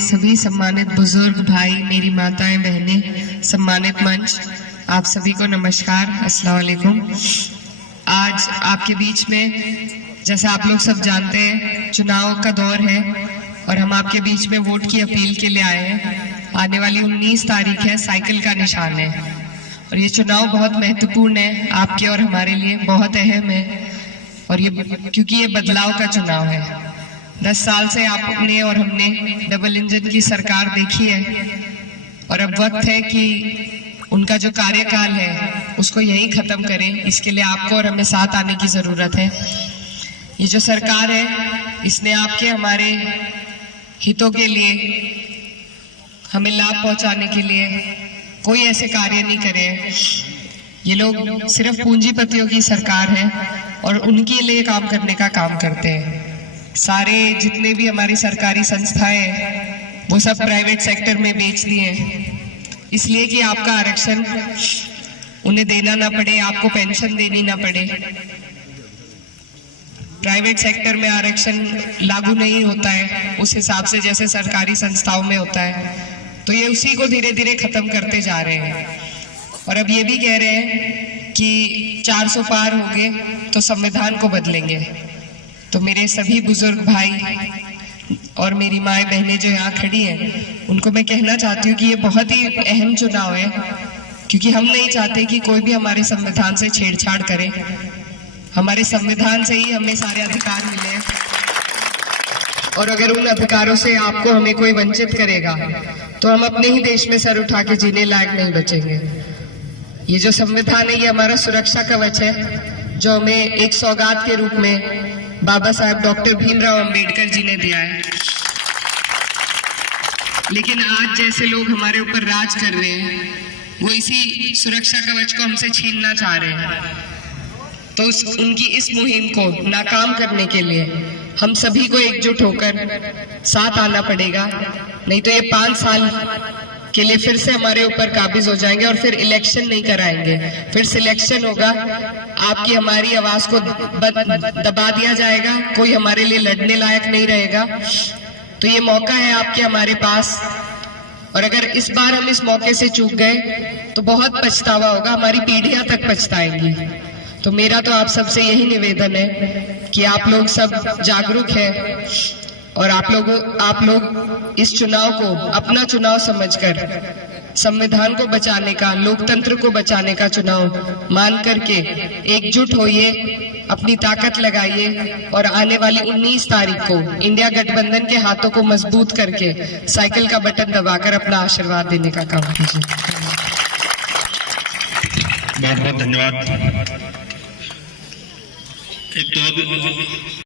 सभी सम्मानित बुजुर्ग भाई, मेरी माताएं बहनें, सम्मानित मंच, आप सभी को नमस्कार, अस्सलाम वालेकुम। आज आपके बीच में, जैसा आप लोग सब जानते हैं, चुनाव का दौर है और हम आपके बीच में वोट की अपील के लिए आए हैं। आने वाली 19 तारीख है, साइकिल का निशान है और ये चुनाव बहुत महत्वपूर्ण है, आपके और हमारे लिए बहुत अहम है। और ये क्योंकि ये बदलाव का चुनाव है। 10 साल से आपने और हमने डबल इंजन की सरकार देखी है और अब वक्त है कि उनका जो कार्यकाल है उसको यही खत्म करें। इसके लिए आपको और हमें साथ आने की जरूरत है। ये जो सरकार है, इसने आपके हमारे हितों के लिए, हमें लाभ पहुंचाने के लिए कोई ऐसे कार्य नहीं करे। ये लोग सिर्फ पूंजीपतियों की सरकार है और उनके लिए काम करने का काम करते हैं। सारे जितने भी हमारी सरकारी संस्थाएं वो सब प्राइवेट सेक्टर में बेच दिए हैं, इसलिए कि आपका आरक्षण उन्हें देना ना पड़े, आपको पेंशन देनी ना पड़े। प्राइवेट सेक्टर में आरक्षण लागू नहीं होता है उस हिसाब से जैसे सरकारी संस्थाओं में होता है, तो ये उसी को धीरे धीरे खत्म करते जा रहे हैं। और अब ये भी कह रहे हैं कि 400 पार हो गए तो संविधान को बदलेंगे। तो मेरे सभी बुजुर्ग भाई और मेरी माएँ बहनें जो यहाँ खड़ी हैं, उनको मैं कहना चाहती हूँ कि ये बहुत ही अहम चुनाव है, क्योंकि हम नहीं चाहते कि कोई भी हमारे संविधान से छेड़छाड़ करे। हमारे संविधान से ही हमें सारे अधिकार मिले और अगर उन अधिकारों से आपको हमें कोई वंचित करेगा तो हम अपने ही देश में सर उठा के जीने लायक नहीं बचेंगे। ये जो संविधान है, ये हमारा सुरक्षा कवच है जो हमें एक सौगात के रूप में बाबा साहब डॉक्टर भीमराव अंबेडकर जी ने दिया है। लेकिन आज जैसे लोग हमारे ऊपर राज कर रहे हैं, वो इसी सुरक्षा कवच को हमसे छीनना चाह रहे हैं। तो उनकी इस मुहिम को नाकाम करने के लिए हम सभी को एकजुट होकर साथ आना पड़ेगा, नहीं तो ये 5 साल के लिए फिर से हमारे ऊपर काबिज हो जाएंगे और फिर इलेक्शन नहीं कराएंगे। फिर सिलेक्शन होगा, आपकी हमारी आवाज को दबा दिया जाएगा, कोई हमारे लिए लड़ने लायक नहीं रहेगा। तो ये मौका है आपके हमारे पास, और अगर इस बार हम इस मौके से चूक गए तो बहुत पछतावा होगा, हमारी पीढ़ियां तक पछताएंगी। तो मेरा तो आप सबसे यही निवेदन है कि आप लोग सब जागरूक हैं और आप लोग इस चुनाव को अपना चुनाव समझकर संविधान को बचाने का, लोकतंत्र को बचाने का चुनाव मान करके एकजुट होइए, अपनी ताकत लगाइए और आने वाली 19 तारीख को इंडिया गठबंधन के हाथों को मजबूत करके साइकिल का बटन दबाकर अपना आशीर्वाद देने का काम कीजिए। बहुत बहुत धन्यवाद। एक तो